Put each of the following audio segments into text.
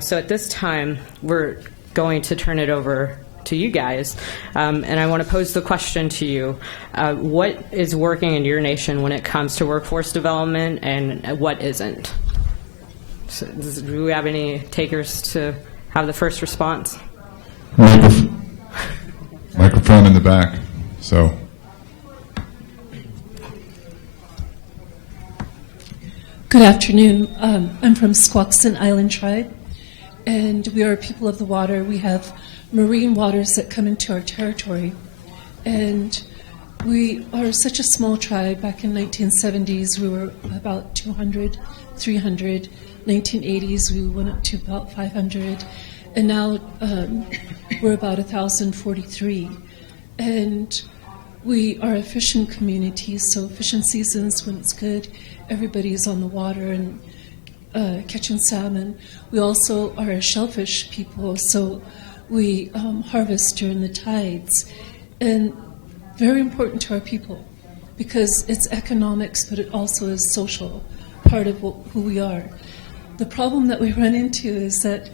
So at this time, we're going to turn it over to you guys, and I want to pose the question to you. What is working in your nation when it comes to workforce development, and what isn't? So do we have any takers to have the first response? Microphone in the back. So. Good afternoon. I'm from Squaxin Island Tribe, and we are people of the water. We have marine waters that come into our territory, and we are such a small tribe. Back in 1970s, we were about 200, 300. 1980s, we went up to about 500, and now we're about 1,043. And we are a fishing community, so fishing seasons, when it's good, everybody is on the water and catching salmon. We also are a shellfish people, so we harvest during the tides. And very important to our people, because it's economics, but it also is social, part of who we are. The problem that we run into is that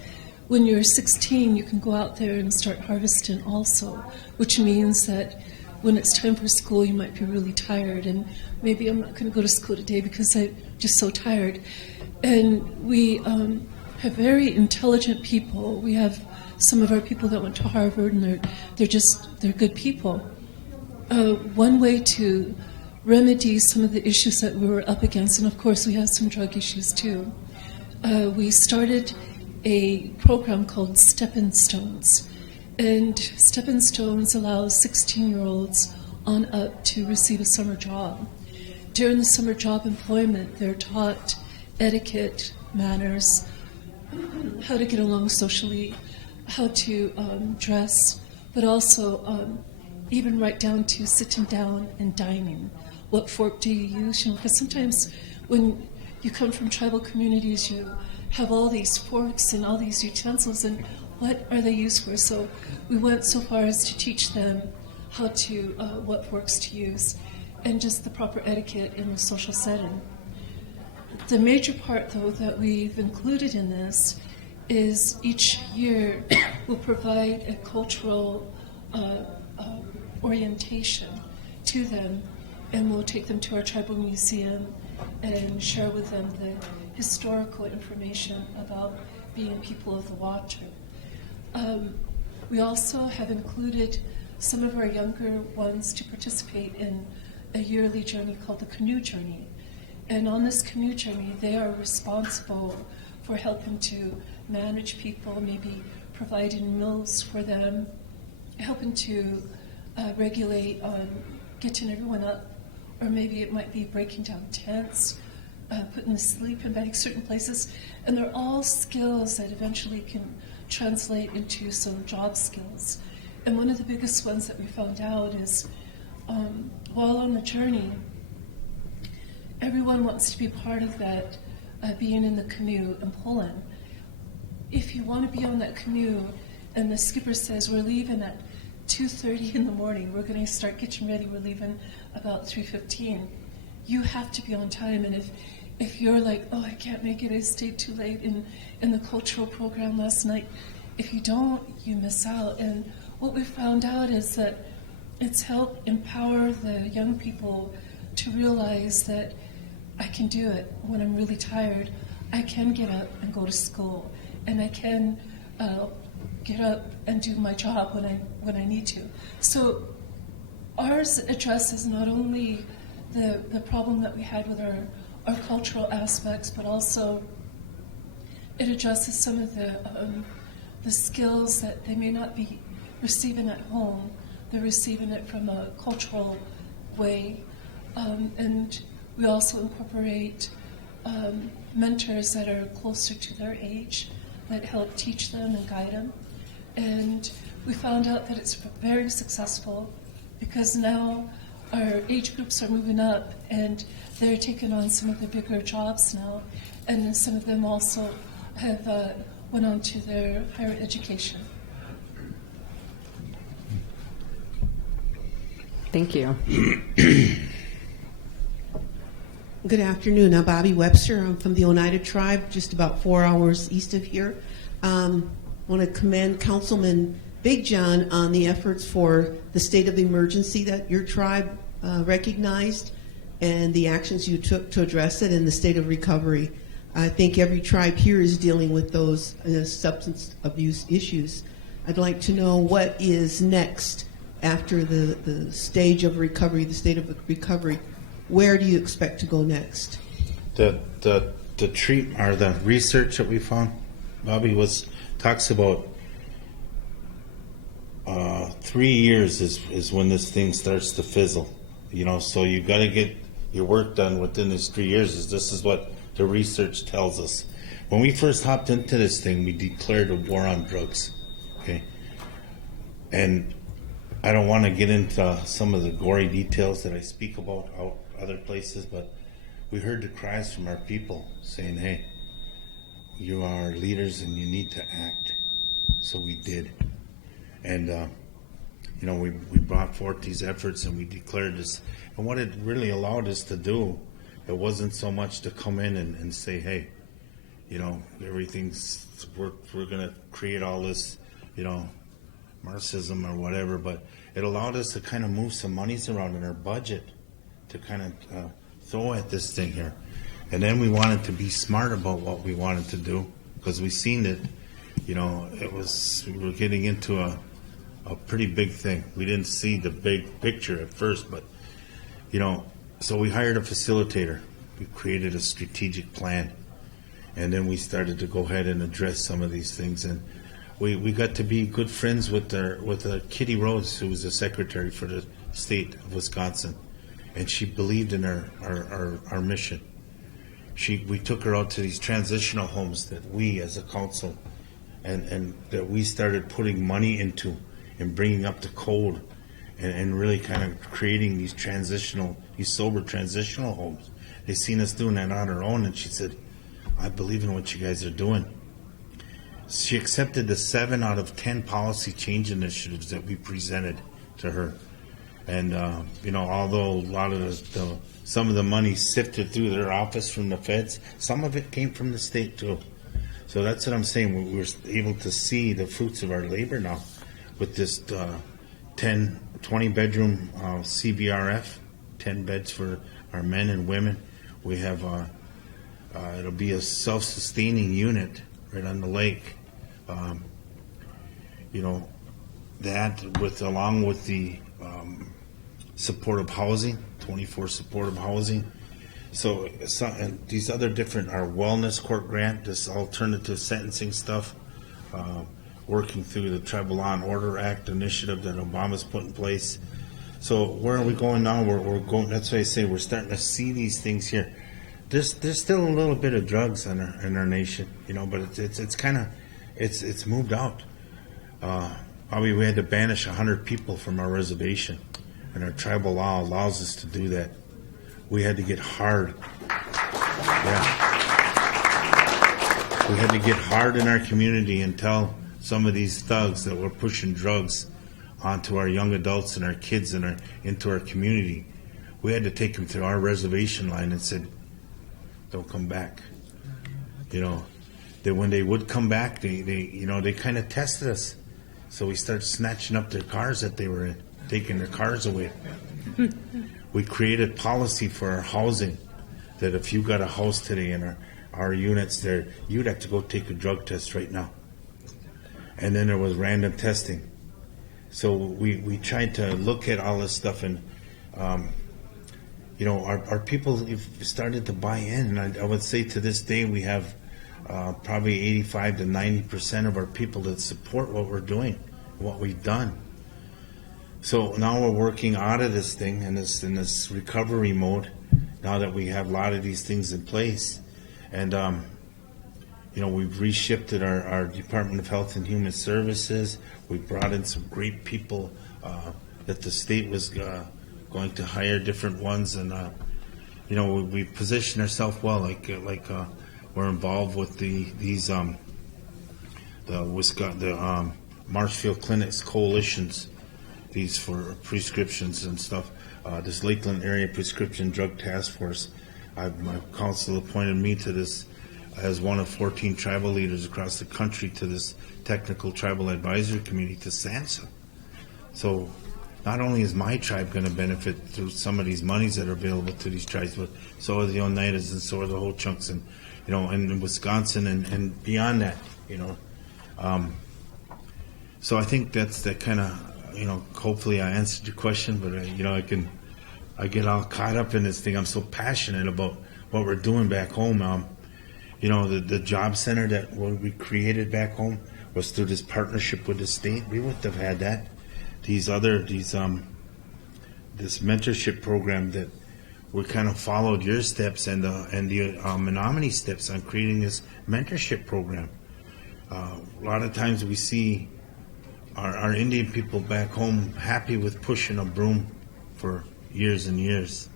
when you're 16, you can go out there and start harvesting also, which means that when it's time for school, you might be really tired, and maybe I'm not going to go to school today because I'm just so tired. And we have very intelligent people. We have some of our people that went to Harvard, and they're good people. One way to remedy some of the issues that we were up against, and of course we have some drug issues too, we started a program called Stepping Stones. And Stepping Stones allows 16-year-olds on up to receive a summer job. During the summer job employment, they're taught etiquette, manners, how to get along socially, how to dress, but also even right down to sitting down and dining. What fork do you use? Because sometimes when you come from tribal communities, you have all these forks and all these utensils, and what are they used for? So we went so far as to teach them how to, what forks to use, and just the proper etiquette in the social setting. The major part, though, that we've included in this is each year we'll provide a cultural orientation to them, and we'll take them to our tribal museum and share with them the historical information about being people of the water. We also have included some of our younger ones to participate in a yearly journey called the Canoe Journey. And on this canoe journey, they are responsible for helping to manage people, maybe providing meals for them, helping to regulate on getting everyone up, or maybe it might be breaking down tents, putting the sleeping bags certain places. And they're all skills that eventually can translate into some job skills. And one of the biggest ones that we found out is while on the journey, everyone wants to be part of that, being in the canoe and pulling. If you want to be on that canoe and the skipper says, we're leaving at 2:30 in the morning, we're going to start getting ready, we're leaving about 3:15, you have to be on time. And if you're like, oh, I can't make it, I stayed too late in the cultural program last night, if you don't, you miss out. And what we found out is that it's helped empower the young people to realize that I can do it when I'm really tired. I can get up and go to school, and I can get up and do my job when I need to. So ours addresses not only the problem that we had with our cultural aspects, but also it addresses some of the skills that they may not be receiving at home. They're receiving it from a cultural way. And we also incorporate mentors that are closer to their age that help teach them and guide them. And we found out that it's very successful because now our age groups are moving up and they're taking on some of the bigger jobs now. And then some of them also have went on to their higher education. Thank you. Good afternoon. I'm Bobby Webster. I'm from the Oneida Tribe, just about 4 hours east of here. want to commend Councilman Big John on the efforts for the state of emergency that your tribe recognized and the actions you took to address it in the state of recovery. I think every tribe here is dealing with those substance abuse issues. I'd like to know what is next after the stage of recovery, the state of recovery. Where do you expect to go next? The research that we found, Bobby, talks about 3 years is when this thing starts to fizzle. So you got to get your work done within these 3 years. This is what the research tells us. When we first hopped into this thing, we declared a war on drugs. Okay, and I don't want to get into some of the gory details that I speak about out other places, but we heard the cries from our people saying, "Hey, you are leaders and you need to act." So we did, and we brought forth these efforts and we declared this. And what it really allowed us to do, it wasn't so much to come in and say, "Hey, we're going to create all this, Marxism or whatever," but it allowed us to kind of move some monies around in our budget to kind of throw at this thing here. And then we wanted to be smart about what we wanted to do, because we seen that, we were getting into a pretty big thing. We didn't see the big picture at first, but, so we hired a facilitator. We created a strategic plan. And then we started to go ahead and address some of these things. And we got to be good friends with Kitty Rhodes, who was the secretary for the state of Wisconsin. And she believed in our mission. We took her out to these transitional homes that we as a council and that we started putting money into and bringing up the code and really kind of creating these sober transitional homes. They seen us doing that on our own, and she said, "I believe in what you guys are doing." She accepted the 7 out of 10 policy change initiatives that we presented to her. And, although a lot of some of the money sifted through their office from the feds, some of it came from the state too. So that's what I'm saying. We're able to see the fruits of our labor now with this 20 bedroom CBRF, 10 beds for our men and women. We have, it'll be a self-sustaining unit right on the lake. That along with the supportive housing, 24 supportive housing. So and these other different, our wellness court grant, this alternative sentencing stuff, working through the Tribal Law and Order Act initiative that Obama's put in place. So where are we going now? We're going. That's why I say we're starting to see these things here. There's still a little bit of drugs in our nation, but it's kind of it's moved out. Probably we had to banish 100 people from our reservation, and our tribal law allows us to do that. We had to get hard. Yeah. We had to get hard in our community and tell some of these thugs that were pushing drugs onto our young adults and our kids and into our community. We had to take them to our reservation line and said, "Don't come back." That when they would come back, they kind of tested us. So we started snatching up their cars that they were in, taking their cars away. We created policy for our housing that if you got a house today in our units there, you'd have to go take a drug test right now. And then there was random testing. So we tried to look at all this stuff, and our people started to buy in. And I would say to this day we have probably 85 to 90% of our people that support what we're doing, what we've done. So now we're working out of this thing in this recovery mode. Now that we have a lot of these things in place, and we've reshifted our Department of Health and Human Services. We brought in some great people that the state was going to hire, different ones, and we position ourselves well. Like we're involved with the Marshfield Clinics coalitions, these for prescriptions and stuff. This Lakeland Area Prescription Drug Task Force. My council appointed me to this as one of 14 tribal leaders across the country to this technical tribal advisory committee to SAMHSA. So not only is my tribe going to benefit through some of these monies that are available to these tribes, but so are the Oneidas and so are the whole chunks, and and in Wisconsin and beyond that, So I think that's that kind of, hopefully I answered your question, but I get all caught up in this thing. I'm so passionate about what we're doing back home. The job center that we created back home was through this partnership with the state. We wouldn't have had that. This mentorship program that we kind of followed your steps and the Menominee steps on creating this mentorship program. A lot of times we see our Indian people back home happy with pushing a broom for years and years.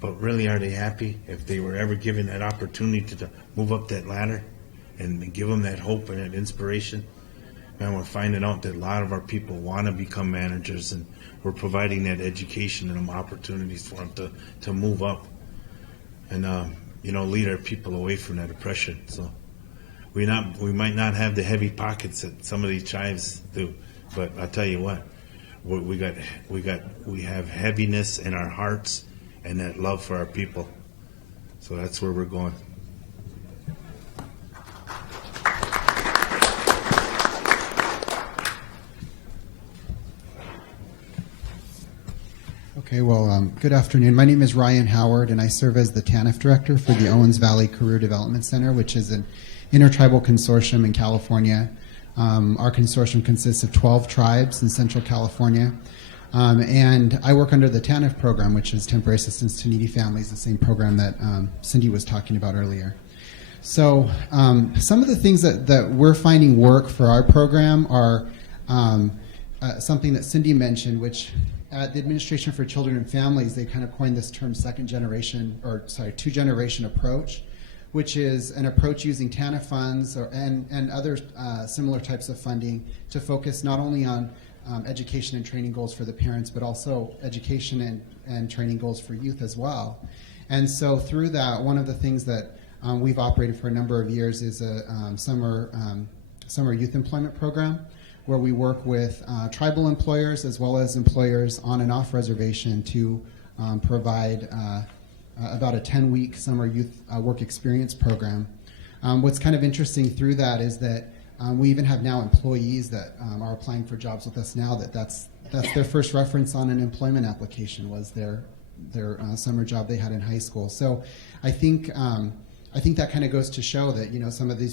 But really, are they happy if they were ever given that opportunity to move up that ladder and give them that hope and that inspiration? Man, we're finding out that a lot of our people want to become managers, and we're providing that education and opportunities for them to move up and lead our people away from that oppression. So we might not have the heavy pockets that some of these tribes do, but I tell you what, we have heaviness in our hearts and that love for our people. So that's where we're going. Okay, well, good afternoon. My name is Ryan Howard, and I serve as the TANF director for the Owens Valley Career Development Center, which is an intertribal consortium in California. Our consortium consists of 12 tribes in Central California. And I work under the TANF program, which is Temporary Assistance to Needy Families, the same program that Cindy was talking about earlier. So some of the things that we're finding work for our program are something that Cindy mentioned, which at the Administration for Children and Families, they kind of coined this term two-generation approach, which is an approach using TANF funds and other similar types of funding to focus not only on education and training goals for the parents, but also education and training goals for youth as well. And so through that, one of the things that we've operated for a number of years is a summer youth employment program, where we work with tribal employers as well as employers on and off reservation to provide about a 10-week summer youth work experience program. What's kind of interesting through that is that we even have now employees that are applying for jobs with us now that's their first reference on an employment application was their summer job they had in high school. So I think that kind of goes to show that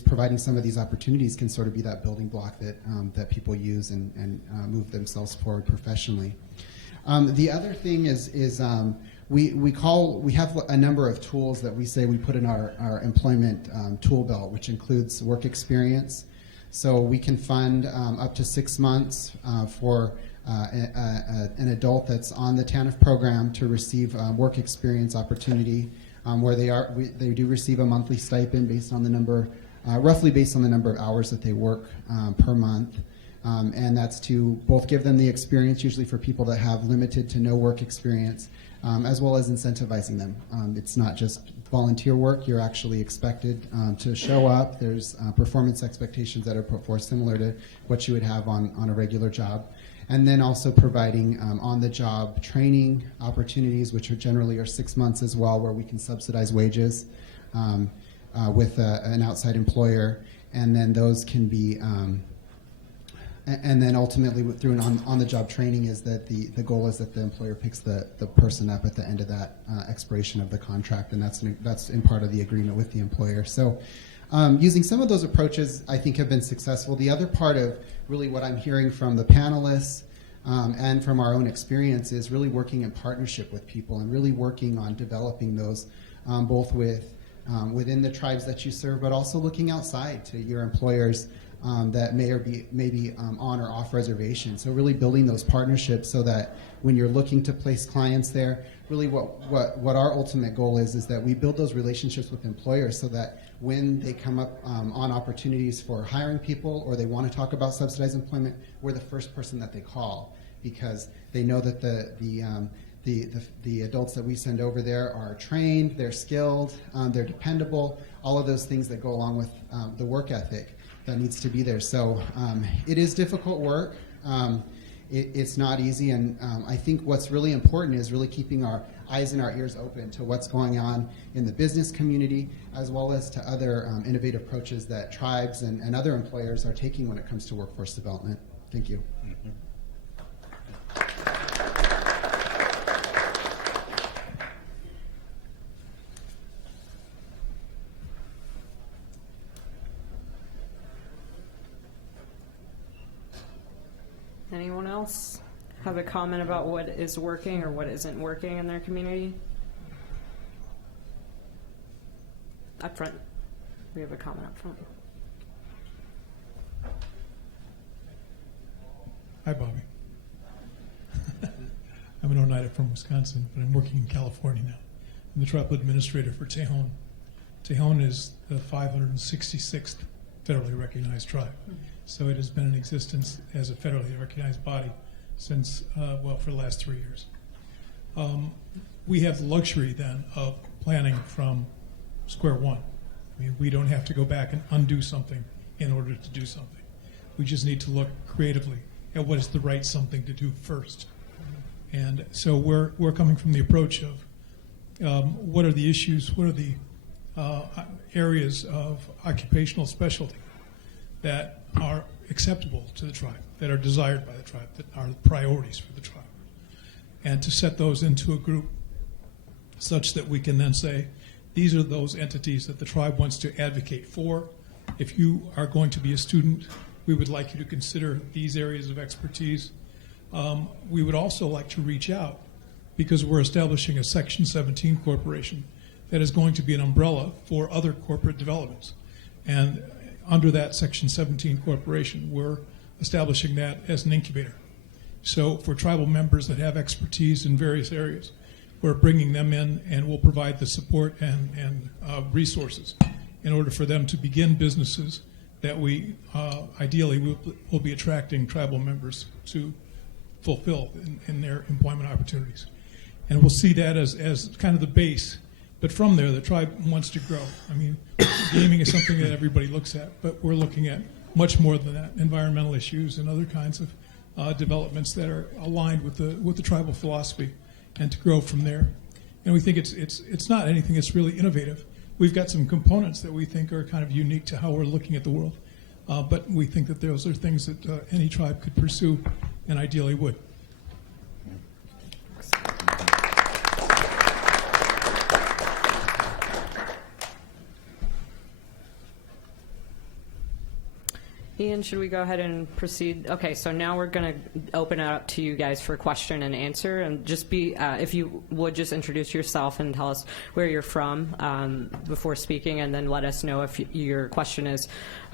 providing some of these opportunities can sort of be that building block that people use and move themselves forward professionally. The other thing is we have a number of tools that we say we put in our employment tool belt, which includes work experience. So we can fund up to 6 months for an adult that's on the TANF program to receive work experience opportunity, where they do receive a monthly stipend based on the number, roughly based on the number of hours that they work per month. And that's to both give them the experience, usually for people that have limited to no work experience, as well as incentivizing them. It's not just volunteer work. You're actually expected to show up. There's performance expectations that are put forth similar to what you would have on a regular job. And then also providing on-the-job training opportunities, which generally are 6 months as well, where we can subsidize wages with an outside employer. And then those can be and then ultimately through an on-the-job training is that the goal is that the employer picks the person up at the end of that expiration of the contract, and that's in part of the agreement with the employer. So using some of those approaches I think have been successful. The other part of really what I'm hearing from the panelists and from our own experience is really working in partnership with people and really working on developing those both within the tribes that you serve, but also looking outside to your employers that may be on or off reservation. So really building those partnerships so that when you're looking to place clients there, really what our ultimate goal is that we build those relationships with employers so that when they come up on opportunities for hiring people or they want to talk about subsidized employment, we're the first person that they call, because they know that the adults that we send over there are trained, they're skilled, they're dependable, all of those things that go along with the work ethic that needs to be there. So it is difficult work. It's not easy, and I think what's really important is really keeping our eyes and our ears open to what's going on in the business community, as well as to other innovative approaches that tribes and other employers are taking when it comes to workforce development. Thank you. Mm-hmm. Anyone else have a comment about what is working or what isn't working in their community? Up front. We have a comment up front. Hi, Bobby. I'm an Oneida from Wisconsin, but I'm working in California now. I'm the tribal administrator for Tejon. Tejon is the 566th federally recognized tribe. So it has been in existence as a federally recognized body since, for the last 3 years. We have the luxury then of planning from square one. I mean, we don't have to go back and undo something in order to do something. We just need to look creatively at what is the right something to do first. And so we're coming from the approach of what are the issues, what are the areas of occupational specialty that are acceptable to the tribe, that are desired by the tribe, that are priorities for the tribe. And to set those into a group such that we can then say, these are those entities that the tribe wants to advocate for. If you are going to be a student, we would like you to consider these areas of expertise. We would also like to reach out because we're establishing a Section 17 corporation that is going to be an umbrella for other corporate developments. And under that Section 17 corporation, we're establishing that as an incubator. So for tribal members that have expertise in various areas, we're bringing them in and we'll provide the support and resources in order for them to begin businesses that we ideally will be attracting tribal members to fulfill in their employment opportunities. And we'll see that as kind of the base. But from there, the tribe wants to grow. I mean, gaming is something that everybody looks at, but we're looking at much more than that, environmental issues and other kinds of developments that are aligned with the tribal philosophy, and to grow from there. And we think it's not anything that's really innovative. We've got some components that we think are kind of unique to how we're looking at the world, but we think that those are things that any tribe could pursue and ideally would. Ian, should we go ahead and proceed? Okay, so now we're going to open it up to you guys for question and answer. And just be, if you would just introduce yourself and tell us where you're from before speaking, and then let us know if your question is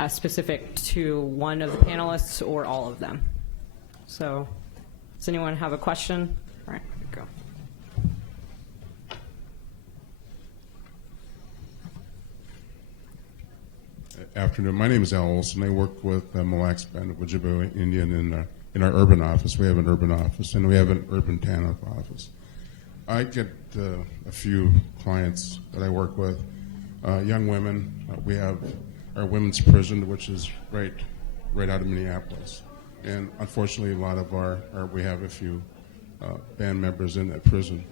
specific to one of the panelists or all of them. So, does anyone have a question? All right, here we go. Afternoon. My name is Al Olson. I work with the Mille Lacs Band of Ojibwe Indian in our urban office. We have an urban office, and we have an urban TANF office. I get a few clients that I work with, young women. We have our women's prison, which is right out of Minneapolis. And unfortunately, a lot of we have a few band members in that prison.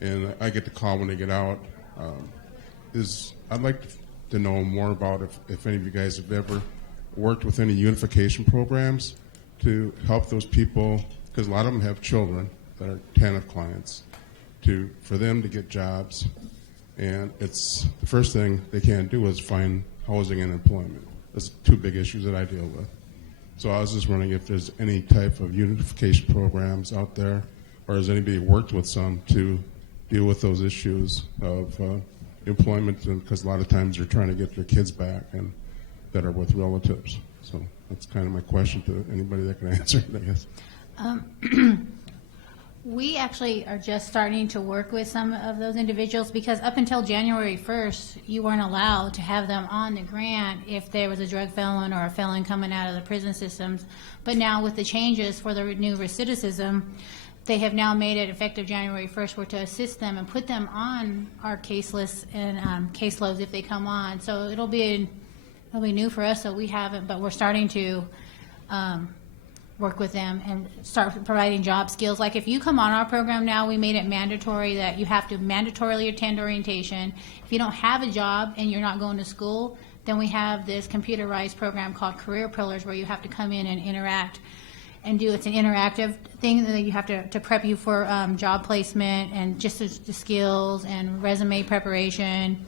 And I get the call when they get out. I'd like to know more about if any of you guys have ever worked with any unification programs to help those people, because a lot of them have children that are TANF clients, for them to get jobs. And it's the first thing they can't do is find housing and employment. That's two big issues that I deal with. So I was just wondering if there's any type of unification programs out there, or has anybody worked with some to deal with those issues of employment, because a lot of times they're trying to get their kids back and that are with relatives. So that's kind of my question to anybody that can answer it, I guess. We actually are just starting to work with some of those individuals, because up until January 1st, you weren't allowed to have them on the grant if there was a drug felon or a felon coming out of the prison systems. But now with the changes for the new recidivism, they have now made it effective January 1st, we're to assist them and put them on our case lists and caseloads if they come on. So it'll be new for us, so we haven't, but we're starting to work with them and start providing job skills. Like if you come on our program now, we made it mandatory that you have to mandatorily attend orientation. If you don't have a job and you're not going to school, then we have this computerized program called Career Pillars where you have to come in and interact and it's an interactive thing that you have to prep you for job placement and just the skills and resume preparation,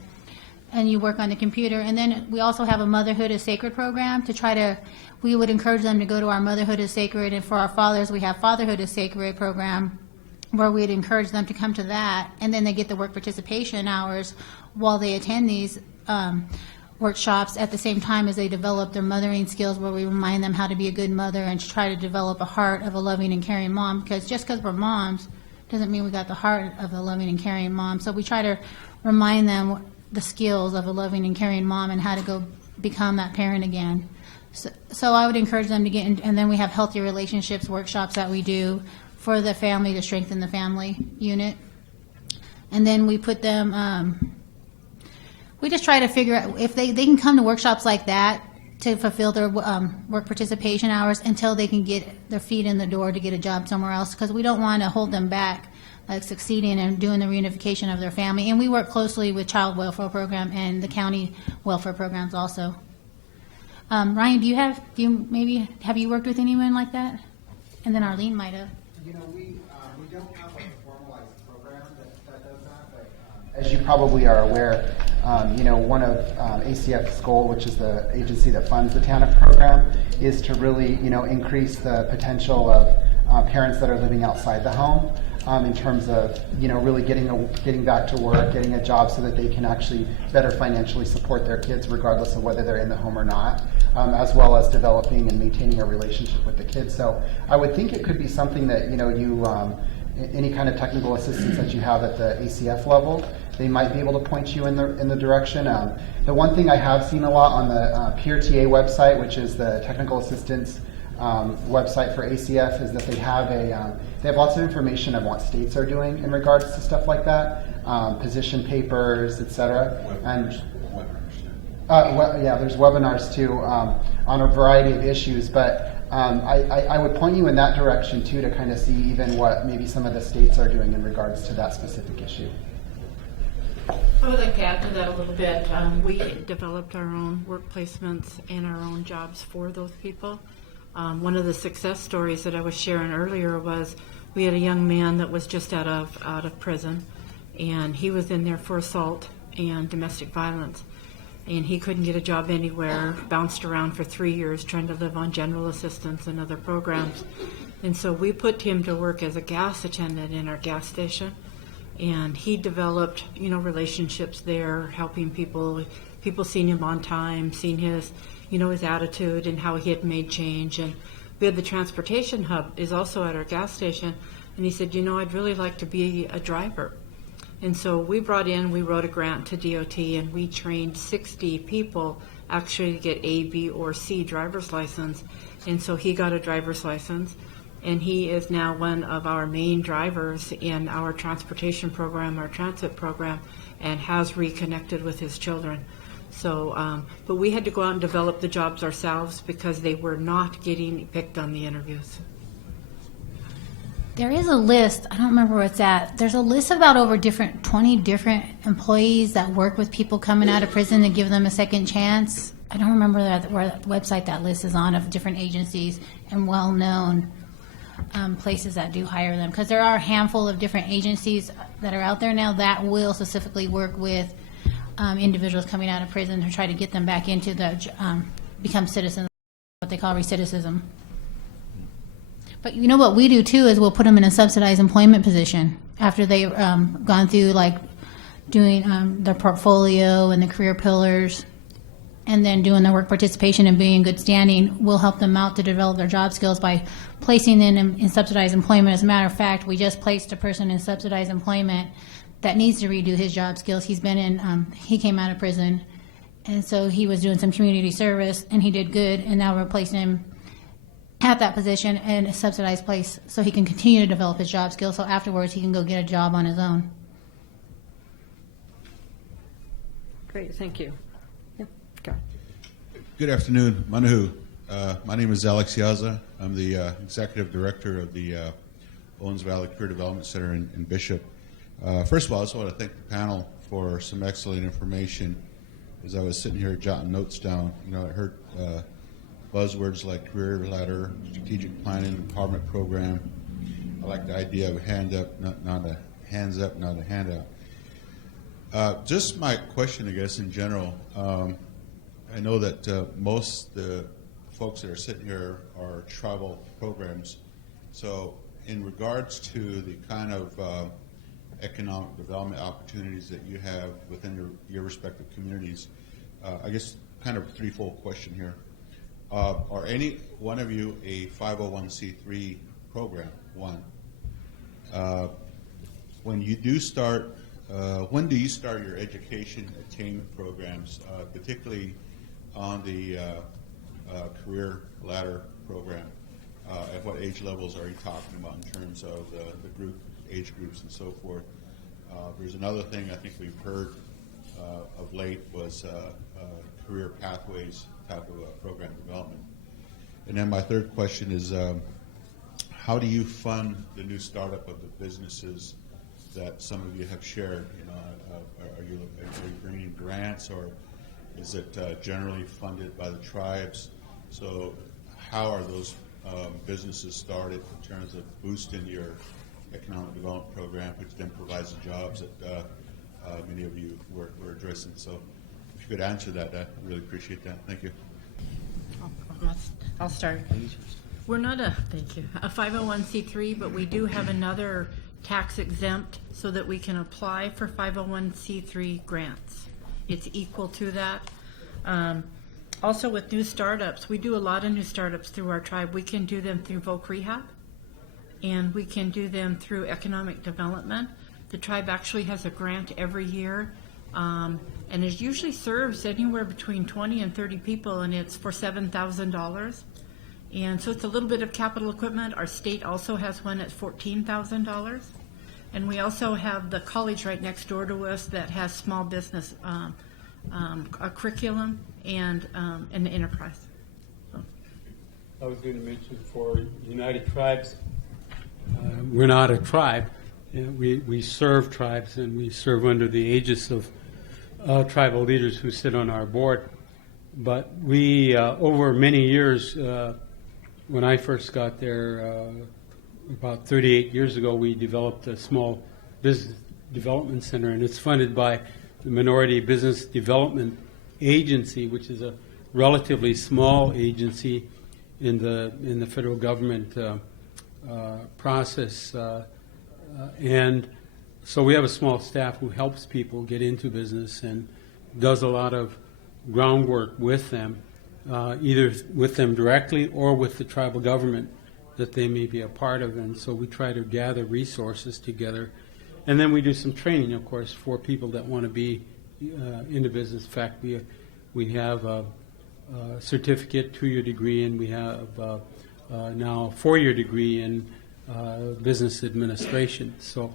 and you work on the computer. And then we also have a Motherhood is Sacred program we would encourage them to go to our Motherhood is Sacred, and for our fathers we have Fatherhood is Sacred program where we'd encourage them to come to that, and then they get the work participation hours while they attend these workshops at the same time as they develop their mothering skills, where we remind them how to be a good mother and to try to develop a heart of a loving and caring mom, because just because we're moms doesn't mean we got the heart of a loving and caring mom. So we try to remind them the skills of a loving and caring mom and how to go become that parent again. So I would encourage them to get in, and then we have healthy relationships workshops that we do for the family to strengthen the family unit. And then we put them we just try to figure out if they can come to workshops like that to fulfill their work participation hours until they can get their feet in the door to get a job somewhere else, because we don't want to hold them back, like succeeding and doing the reunification of their family. And we work closely with Child Welfare Program and the county welfare programs also. Ryan, have you worked with anyone like that? And then Arlene might have. We don't have a formalized program that does that, but as you probably are aware, one of ACF's goal, which is the agency that funds the TANF program, is to really, increase the potential of parents that are living outside the home in terms of, really getting back to work, getting a job so that they can actually better financially support their kids regardless of whether they're in the home or not, as well as developing and maintaining a relationship with the kids. So I would think it could be something that, any kind of technical assistance that you have at the ACF level, they might be able to point you in the direction. The one thing I have seen a lot on the PRTA website, which is the technical assistance website for ACF, is that they have lots of information on what states are doing in regards to stuff like that, position papers, etc. And there's webinars too on a variety of issues, but I would point you in that direction too to kind of see even what maybe some of the states are doing in regards to that specific issue. I would like to add to that a little bit. We developed our own work placements and our own jobs for those people. One of the success stories that I was sharing earlier was we had a young man that was just out of prison, and he was in there for assault and domestic violence. And he couldn't get a job anywhere, bounced around for 3 years trying to live on general assistance and other programs. And so we put him to work as a gas attendant in our gas station. And he developed, relationships there, helping people seeing him on time, seeing his, his attitude and how he had made change. And we had the transportation hub is also at our gas station. And he said, I'd really like to be a driver. And so we wrote a grant to DOT, and we trained 60 people actually to get A, B, or C driver's license. And so he got a driver's license, and he is now one of our main drivers in our transportation program, our transit program, and has reconnected with his children. So, but we had to go out and develop the jobs ourselves because they were not getting picked on the interviews. There is a list, I don't remember where it's at. There's a list of about over 20 different employees that work with people coming out of prison to give them a second chance. I don't remember where the website that list is on, of different agencies and well-known places that do hire them. Because there are a handful of different agencies that are out there now that will specifically work with individuals coming out of prison to try to get them back into become citizens, what they call recidivism. But what we do too is we'll put them in a subsidized employment position after they've gone through doing their portfolio and the career pillars, and then doing their work participation and being in good standing. We'll help them out to develop their job skills by placing them in subsidized employment. As a matter of fact, we just placed a person in subsidized employment that needs to redo his job skills. He came out of prison, and so he was doing some community service, and he did good, and now we're placing him have that position in a subsidized place so he can continue to develop his job skills so afterwards he can go get a job on his own. Great, thank you. Yeah, go. Good afternoon, Manahu. My name is Alex Yaza. I'm the Executive Director of the Owens Valley Career Development Center in Bishop. First of all, I just want to thank the panel for some excellent information. As I was sitting here jotting notes down, I heard buzzwords like career ladder, strategic planning, empowerment program. I like the idea of a hand up, not a hands up, not a handout. Just my question, I guess, in general. I know that most the folks that are sitting here are tribal programs. So in regards to the kind of economic development opportunities that you have within your respective communities, I guess kind of a threefold question here. Are any one of you a 501c3 program? One. When you do start, when do you start your education attainment programs, particularly on the career ladder program? At what age levels are you talking about in terms of the age groups and so forth? There's another thing I think we've heard of late was career pathways type of program development. And then my third question is, how do you fund the new startup of the businesses that some of you have shared? Are you bringing grants, or is it generally funded by the tribes? So how are those businesses started in terms of boosting your economic development program, which then provides the jobs that many of you were addressing? So if you could answer that, I'd really appreciate that. Thank you. I'll start. We're not a 501c3, but we do have another tax exempt so that we can apply for 501c3 grants. It's equal to that. Also with new startups, we do a lot of new startups through our tribe. We can do them through Voc Rehab, and we can do them through economic development. The tribe actually has a grant every year, and it usually serves anywhere between 20 and 30 people, and it's for $7,000. And so it's a little bit of capital equipment. Our state also has one at $14,000. And we also have the college right next door to us that has small business a curriculum and an enterprise. I was going to mention for United Tribes, we're not a tribe. We serve tribes, and we serve under the aegis of tribal leaders who sit on our board. But we, over many years, when I first got there, about 38 years ago, we developed a small business development center, and it's funded by the Minority Business Development Agency, which is a relatively small agency in the federal government process. And so we have a small staff who helps people get into business and does a lot of groundwork with them, either with them directly or with the tribal government that they may be a part of. And so we try to gather resources together. And then we do some training, of course, for people that want to be into business. In fact, we have a certificate, 2-year degree, and we have now a 4-year degree in business administration. So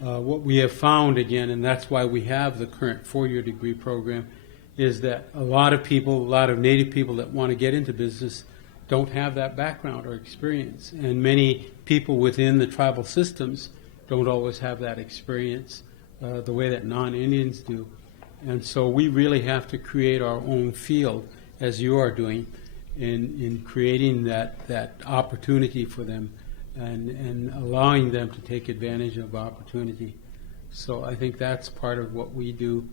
what we have found, again, and that's why we have the current 4-year degree program, is that a lot of people, a lot of Native people that want to get into business don't have that background or experience. And many people within the tribal systems don't always have that experience the way that non-Indians do. And so we really have to create our own field, as you are doing, in creating that opportunity for them and allowing them to take advantage of opportunity. So I think that's part of what we do.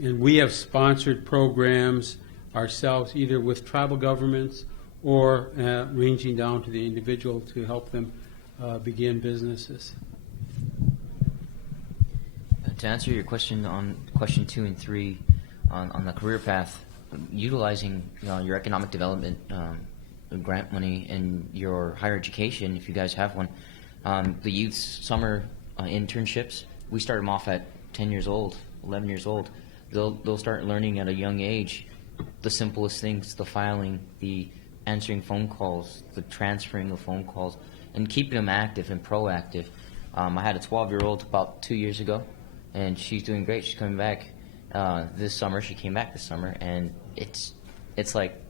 And we have sponsored programs ourselves, either with tribal governments or ranging down to the individual to help them begin businesses. To answer your question on question 2 and 3 on the career path, utilizing your economic development grant money and your higher education, if you guys have one, the youth's summer internships, we start them off at 10 years old, 11 years old. They'll start learning at a young age the simplest things, the filing, the answering phone calls, the transferring of phone calls, and keeping them active and proactive. I had a 12-year-old about 2 years ago, and she's doing great. She's coming back this summer. She came back this summer, and it's like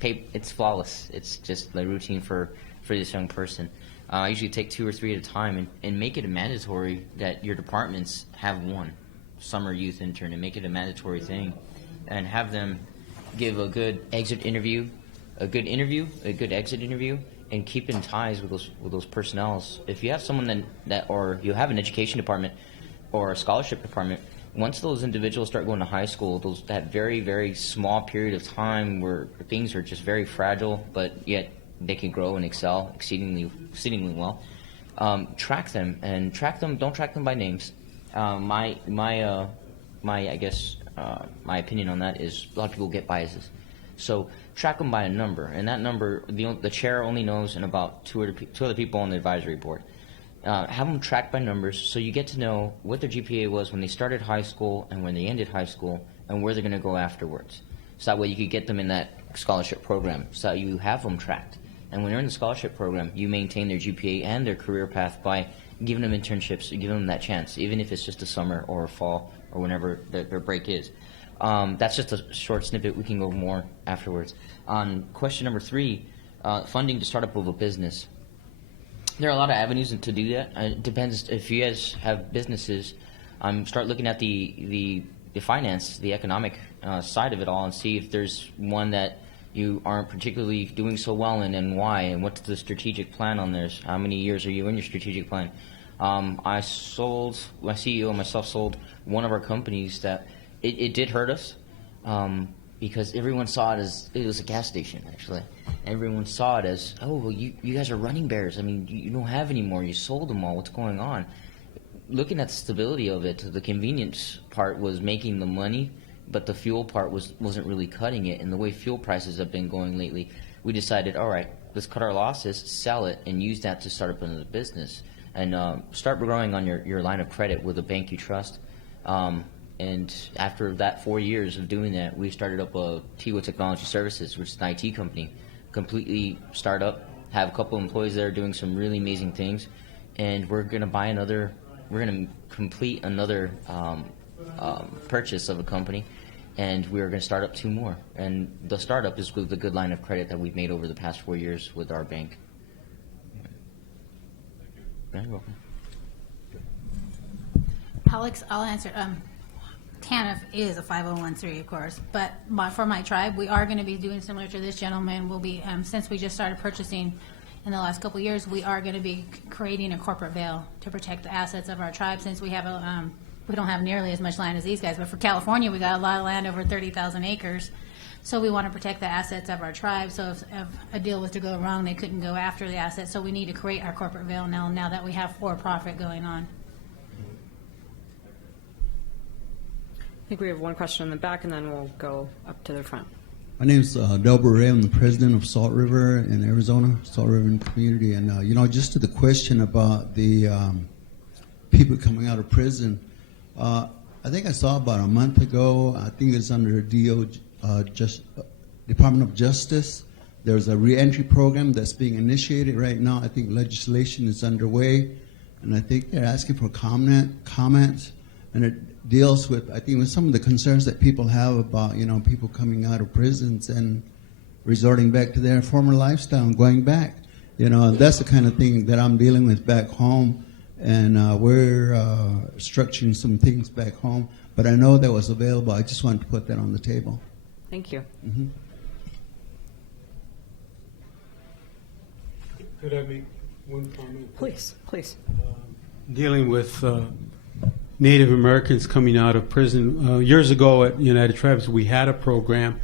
it's flawless. It's just like routine for this young person. I usually take 2 or 3 at a time and make it a mandatory that your departments have one summer youth intern, and make it a mandatory thing, and have them give a good exit interview, a good exit interview, and keep in ties with those personnels. If you have someone that or you have an education department or a scholarship department, once those individuals start going to high school, that very, very small period of time where things are just very fragile, but yet they can grow and excel exceedingly well. Track them. Don't track them by names. My opinion on that is a lot of people get biases. So track them by a number, and that number, the chair only knows, and about two other people on the advisory board. Have them tracked by numbers, so you get to know what their GPA was when they started high school and when they ended high school, and where they're going to go afterwards. So that way you could get them in that scholarship program, so that you have them tracked. And when they're in the scholarship program, you maintain their GPA and their career path by giving them internships, giving them that chance, even if it's just a summer or a fall or whenever their break is. That's just a short snippet. We can go more afterwards. On question number 3, funding to start up of a business. There are a lot of avenues to do that. It depends if you guys have businesses. Start looking at the finance, the economic side of it all, and see if there's one that you aren't particularly doing so well in, and why, and what's the strategic plan on this. How many years are you in your strategic plan? My CEO and myself sold one of our companies that it did hurt us, because everyone saw it as, it was a gas station, actually. Everyone saw it as, oh, well, you guys are running bears. I mean, you don't have any more. You sold them all. What's going on? Looking at the stability of it, the convenience part was making the money, but the fuel part wasn't really cutting it. And the way fuel prices have been going lately, we decided, all right, let's cut our losses, sell it, and use that to start up another business. And start growing on your line of credit with a bank you trust. And after that 4 years of doing that, we started up a Tiwa Technology Services, which is an IT company, completely startup, have a couple employees there doing some really amazing things, and we're going to complete another purchase of a company, and we're going to start up 2 more. And the startup is with the good line of credit that we've made over the past 4 years with our bank. You're welcome. Alex, I'll answer. TANF is a 501(c), of course, but for my tribe, we are going to be doing similar to this gentleman. We'll be, since we just started purchasing in the last couple of years, we are going to be creating a corporate veil to protect the assets of our tribe, since we have we don't have nearly as much land as these guys, but for California, we got a lot of land, over 30,000 acres. So we want to protect the assets of our tribe. So if a deal was to go wrong, they couldn't go after the assets. So we need to create our corporate veil now that we have for-profit going on. I think we have one question in the back, and then we'll go up to the front. My name is Delbert Ray. I'm the president of Salt River in Arizona, Salt River community. And, just to the question about the people coming out of prison, I think I saw about a month ago, I think it's under Department of Justice, there's a reentry program that's being initiated right now. I think legislation is underway, and I think they're asking for comments, and it deals with, I think, with some of the concerns that people have about, people coming out of prisons and resorting back to their former lifestyle and going back. That's the kind of thing that I'm dealing with back home, and we're structuring some things back home. But I know that was available. I just wanted to put that on the table. Thank you. Mm-hmm. Could I make one comment? Please. Dealing with Native Americans coming out of prison. Years ago at United Tribes, we had a program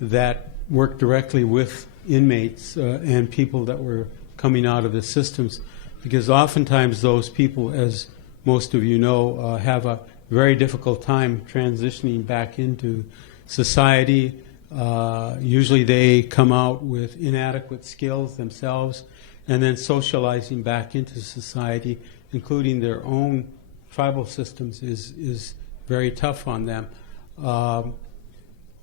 that worked directly with inmates and people that were coming out of the systems, because oftentimes those people, as most of you know, have a very difficult time transitioning back into society. Usually they come out with inadequate skills themselves, and then socializing back into society, including their own tribal systems, is very tough on them.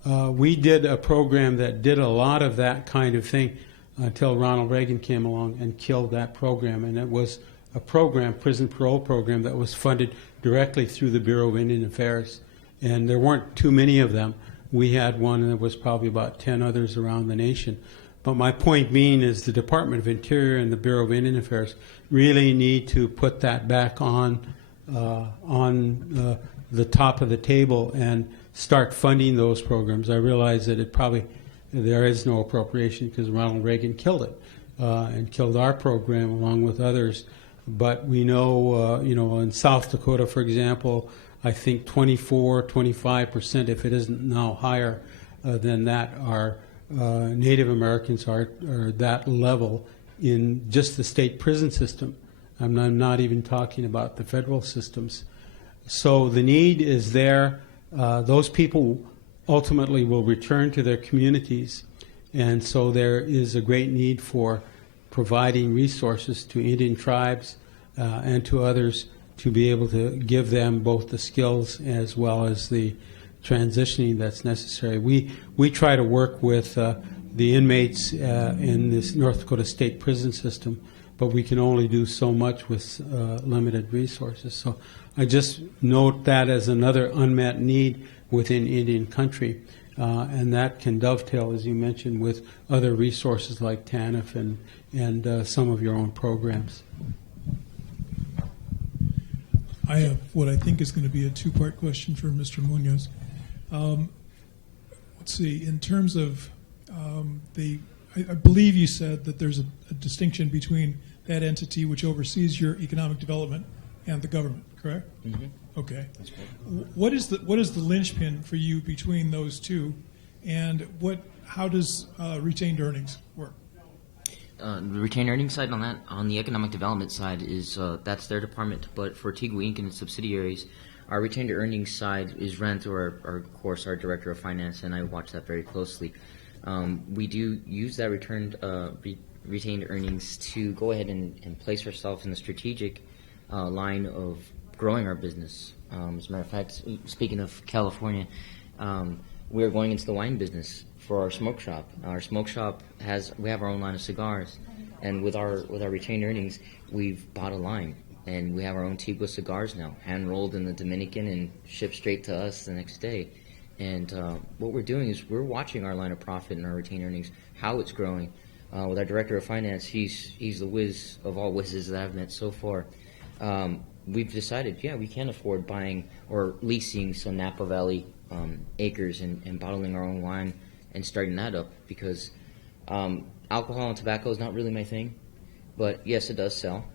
We did a program that did a lot of that kind of thing until Ronald Reagan came along and killed that program. And it was a program, prison parole program, that was funded directly through the Bureau of Indian Affairs. And there weren't too many of them. We had one, and there was probably about 10 others around the nation. But my point being is the Department of Interior and the Bureau of Indian Affairs really need to put that back on the top of the table and start funding those programs. I realize that there is no appropriation because Ronald Reagan killed it and killed our program along with others. But we know, in South Dakota, for example, I think 25%, if it isn't now higher than that, are Native Americans are that level in just the state prison system. I'm not even talking about the federal systems. So the need is there. Those people ultimately will return to their communities, and so there is a great need for providing resources to Indian tribes and to others to be able to give them both the skills as well as the transitioning that's necessary. We try to work with the inmates in this North Dakota state prison system, but we can only do so much with limited resources. So I just note that as another unmet need within Indian country, and that can dovetail, as you mentioned, with other resources like TANF and some of your own programs. I have what I think is going to be a two-part question for Mr. Munoz. Let's see, in terms of I believe you said that there's a distinction between that entity which oversees your economic development and the government, correct? Mm-hmm. Okay. That's correct. What is the linchpin for you between those two, and how does retained earnings work? The retained earnings side on the economic development side is that's their department. But for Tigu Inc. and its subsidiaries, our retained earnings side is run through our director of finance, and I watch that very closely. We do use that retained earnings to go ahead and place ourselves in the strategic line of growing our business. As a matter of fact, speaking of California, we are going into the wine business for our smoke shop. Our smoke shop we have our own line of cigars, and with our retained earnings, we've bought a line, and we have our own Tigua cigars now, hand rolled in the Dominican and shipped straight to us the next day. And what we're doing is we're watching our line of profit and our retained earnings, how it's growing. With our director of finance, he's the whiz of all whizzes that I've met so far. We've decided, we can afford buying or leasing some Napa Valley acres and bottling our own wine and starting that up, because alcohol and tobacco is not really my thing, but yes, it does sell.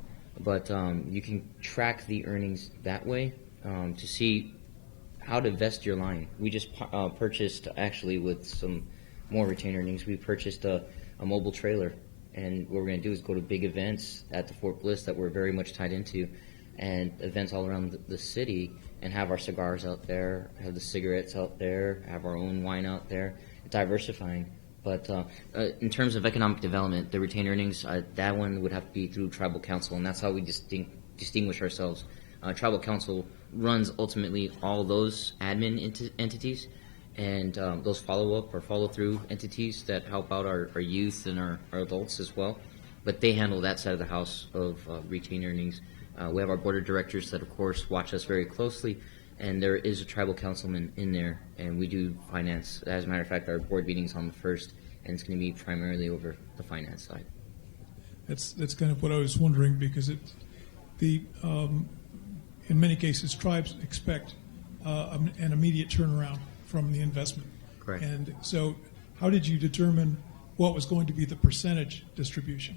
But you can track the earnings that way to see how to vest your line. We just purchased, actually, with some more retained earnings, we purchased a mobile trailer, and what we're going to do is go to big events at the Fort Bliss that we're very much tied into, and events all around the city, and have our cigars out there, have the cigarettes out there, have our own wine out there, diversifying. But in terms of economic development, the retained earnings, that one would have to be through Tribal Council, and that's how we distinguish ourselves. Tribal Council runs ultimately all those admin entities and those follow-up or follow-through entities that help out our youth and our adults as well. But they handle that side of the house of retained earnings. We have our board of directors that, of course, watch us very closely, and there is a tribal councilman in there, and we do finance. As a matter of fact, our board meeting is on the 1st, and it's going to be primarily over the finance side. That's kind of what I was wondering, because in many cases, tribes expect an immediate turnaround from the investment. Correct. And so how did you determine what was going to be the percentage distribution?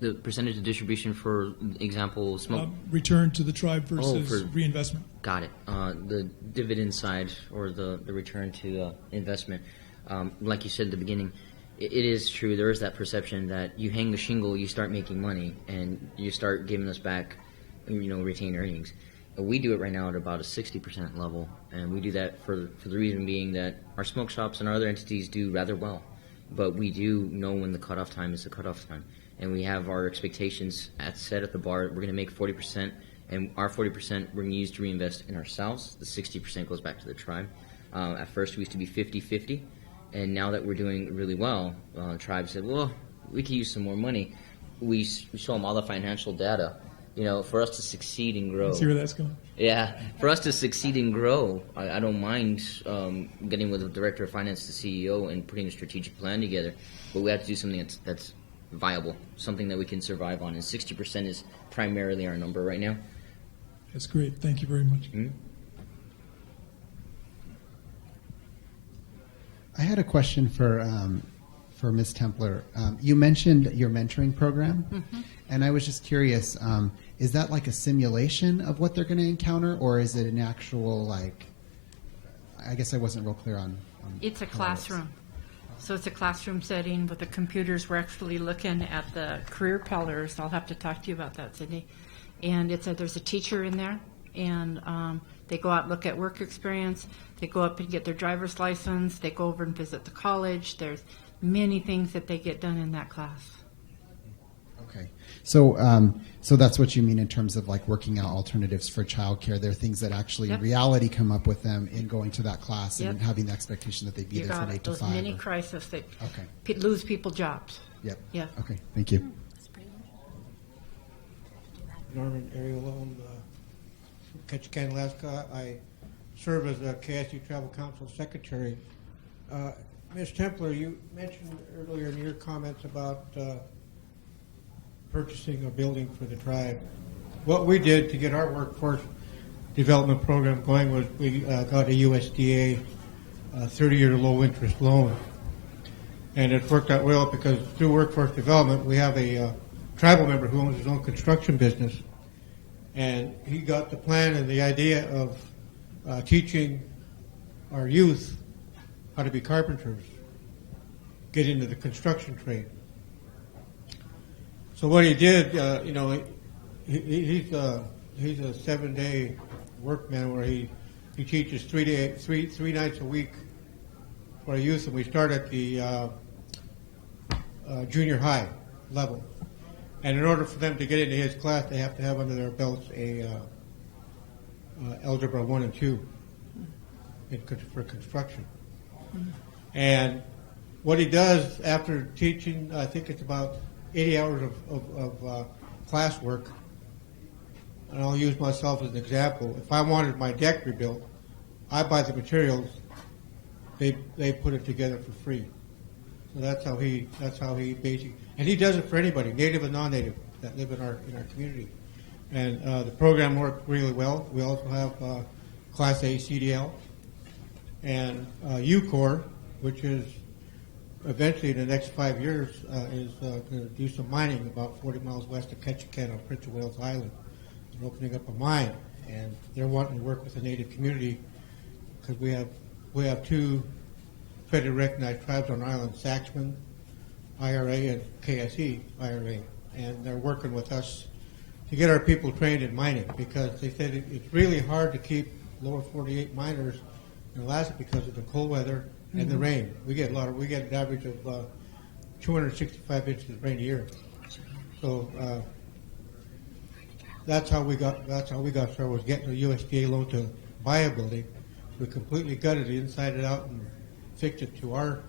The percentage of distribution, for example, smoke. Return to the tribe versus reinvestment. Got it. The dividend side, or the return to investment. Like you said at the beginning, it is true. There is that perception that you hang the shingle, you start making money, and you start giving us back, retained earnings. We do it right now at about a 60% level, and we do that for the reason being that our smoke shops and our other entities do rather well. But we do know when the cutoff time is the cutoff time. And we have our expectations set at the bar. We're going to make 40%, and our 40% we're going to use to reinvest in ourselves. The 60% goes back to the tribe. At first, we used to be 50-50, and now that we're doing really well, Tribe said, well, we could use some more money. We show them all the financial data. For us to succeed and grow. See where that's going? Yeah, for us to succeed and grow, I don't mind getting with the director of finance, the CEO, and putting a strategic plan together. But we have to do something that's viable, something that we can survive on. And 60% is primarily our number right now. That's great. Thank you very much. Mm-hmm. I had a question for Ms. Templer. You mentioned your mentoring program, and I was just curious, is that like a simulation of what they're going to encounter, or is it an actual, I guess I wasn't real clear on It's a how that classroom. So it's a classroom setting with the computers. We're actually looking at the career pillars. I'll have to talk to you about that, Sydney. And there's a teacher in there, and they go out and look at work experience. They go up and get their driver's license. They go over and visit the college. There's many things that they get done in that class. Okay. So that's what you mean in terms of like working out alternatives for childcare. There are things that actually in reality come up with them in going to that class and having the expectation that they be You there got from 8 it. to Those 5. many crises that Okay. lose people jobs. Yep. Yeah. Okay. Thank you. Norman Arielone, Ketchikan, Alaska. I serve as a KSU Travel Council Secretary. Ms. Templer, you mentioned earlier in your comments about purchasing a building for the tribe. What we did to get our workforce development program going was we got a USDA 30-year low-interest loan. And it worked out well because through workforce development, we have a tribal member who owns his own construction business. And he got the plan and the idea of teaching our youth how to be carpenters, get into the construction trade. So what he did, he's a 7-day workman where he teaches 3 nights a week for our youth, and we start at the junior high level. And in order for them to get into his class, they have to have under their belts a Algebra 1 and 2 for construction. And what he does after teaching, I think it's about 80 hours of class work, and I'll use myself as an example. If I wanted my deck rebuilt, I buy the materials, they put it together for free. So that's how he basically, and he does it for anybody, native and non-native, that live in our community. And the program worked really well. We also have Class A CDL and UCOR, which is eventually in the next 5 years is going to do some mining about 40 miles west of Ketchikan on Prince of Wales Island. They're opening up a mine, and they're wanting to work with the native community because we have 2 federally recognized tribes on our island, Saxman IRA and KSE IRA, and they're working with us to get our people trained in mining because they said it's really hard to keep lower 48 miners in Alaska because of the cold weather and the rain. We get an average of 265 inches of rain a year. So that's how we got started, was getting a USDA loan to buy a building. We completely gutted it inside and out and fixed it to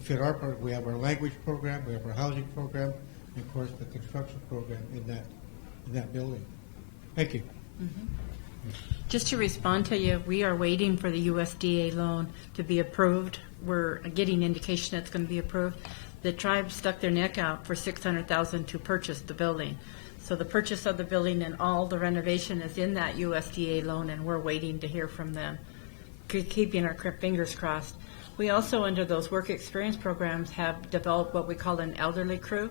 fit our part. We have our language program, we have our housing program, and of course the construction program in that building. Thank you. Just to respond to you, we are waiting for the USDA loan to be approved. We're getting indication it's going to be approved. The tribe stuck their neck out for $600,000 to purchase the building. So the purchase of the building and all the renovation is in that USDA loan, and we're waiting to hear from them, keeping our fingers crossed. We also, under those work experience programs, have developed what we call an elderly crew,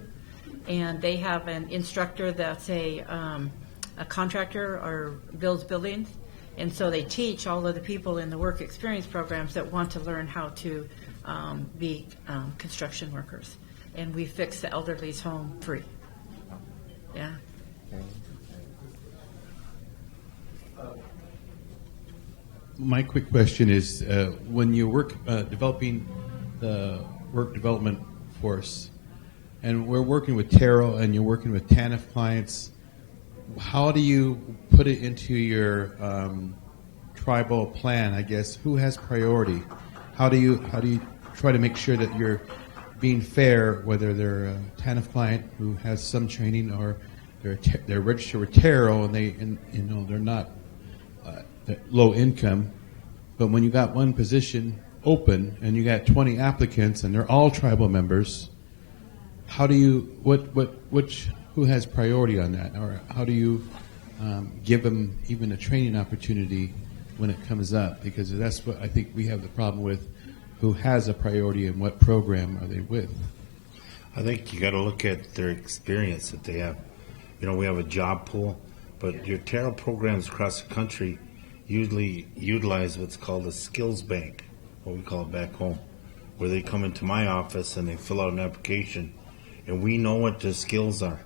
and they have an instructor that's a contractor or builds buildings, and so they teach all of the people in the work experience programs that want to learn how to be construction workers, and we fix the elderly's home free. Yeah. My quick question is, when you work developing the work development force, and we're working with Taro and you're working with TANF clients, how do you put it into your tribal plan, I guess, who has priority? How do you try to make sure that you're being fair, whether they're a TANF client who has some training or they're registered with Taro and they're not low income, but when you got one position open and you got 20 applicants and they're all tribal members, how do you who has priority on that, or how do you give them even a training opportunity when it comes up? Because that's what I think we have the problem with. Who has a priority and what program are they with? I think you got to look at their experience that they have. You know, we have a job pool, but your Taro programs across the country usually utilize what's called a skills bank, what we call it back home, where they come into my office and they fill out an application, and we know what their skills are.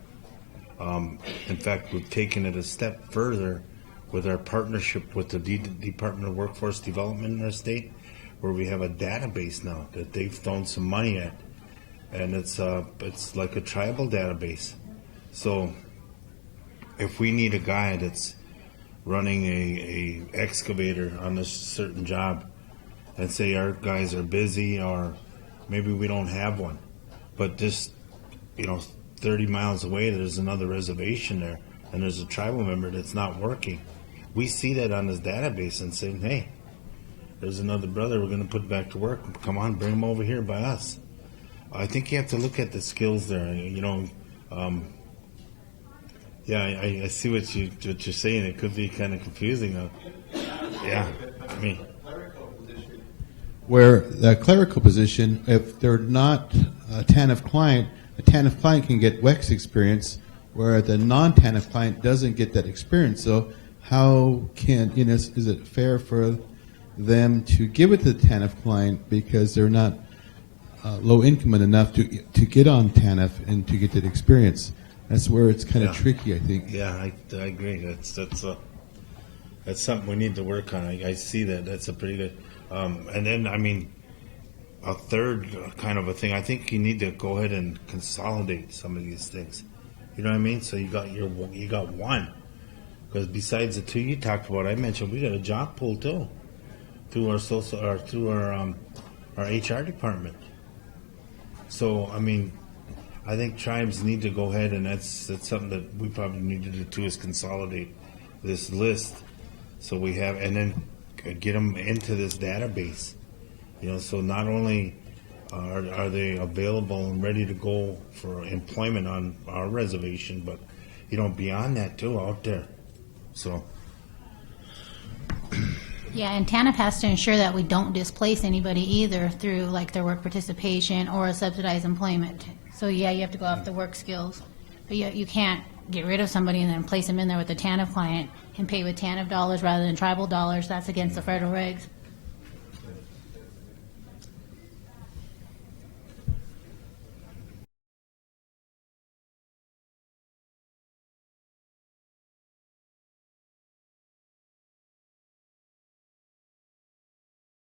In fact, we've taken it a step further with our partnership with the Department of Workforce Development in our state, where we have a database now that they've thrown some money at, and it's like a tribal database. So if we need a guy that's running a excavator on a certain job, and say our guys are busy, or maybe we don't have one, but just 30 miles away there's another reservation there, and there's a tribal member that's not working. We see that on this database and say, hey, there's another brother we're going to put back to work. Come on, bring him over here by us. I think you have to look at the skills there. I see what you're saying. It could be kind of confusing, though. Yeah, I mean, where the clerical position, if they're not a TANF client can get WEX experience, where the non-TANF client doesn't get that experience. So how can, is it fair for them to give it to the TANF client because they're not low income enough to get on TANF and to get that experience? That's where it's kind of tricky, I think. Yeah, I agree. That's something we need to work on. I see that. That's a pretty good. And then, I mean, a third kind of a thing, I think you need to go ahead and consolidate some of these things. You know what I mean? So you got one. Because besides the two you talked about, I mentioned we got a job pool too, through our HR department. So I mean, I think tribes need to go ahead, and that's something that we probably need to do too, is consolidate this list, so we have, and then get them into this database. So not only are they available and ready to go for employment on our reservation, but beyond that too, out there. So. Yeah, and TANF has to ensure that we don't displace anybody either through like their work participation or a subsidized employment. So yeah, you have to go off the work skills, but you can't get rid of somebody and then place them in there with a TANF client and pay with TANF dollars rather than tribal dollars. That's against the federal regs.